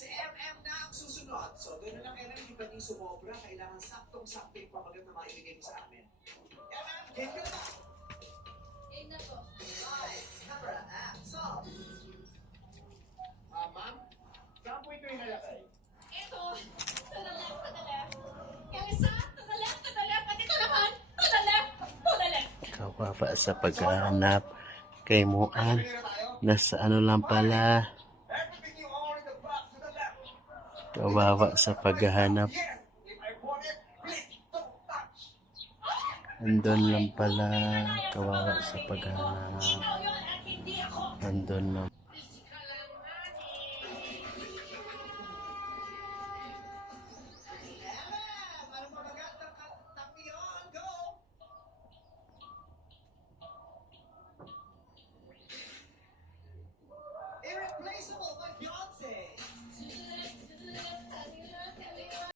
Si MM na ang susunod. So, doon na lang MM, hindi pa din sumobra. Kailangan saktong-saktong papagat na maibigay mo sa amin. MM, game ka na! Game na po. Lights, camera, action! Ma'am, saan po ito inalakay? Ito, to the left, to the left. Yung isa, to the left, to the left. At ito naman, to the left, to the left. Kawawa sa paghahanap kay Muan. Pili na tayo? Nasa ano lang pala. Everything you own in the box to the left. Kawawa sa paghahanap. Yes, if I want it, please don't touch. Andun lang pala. Kawawa sa paghahanap. Ikaw yun at hindi ako. Andun lang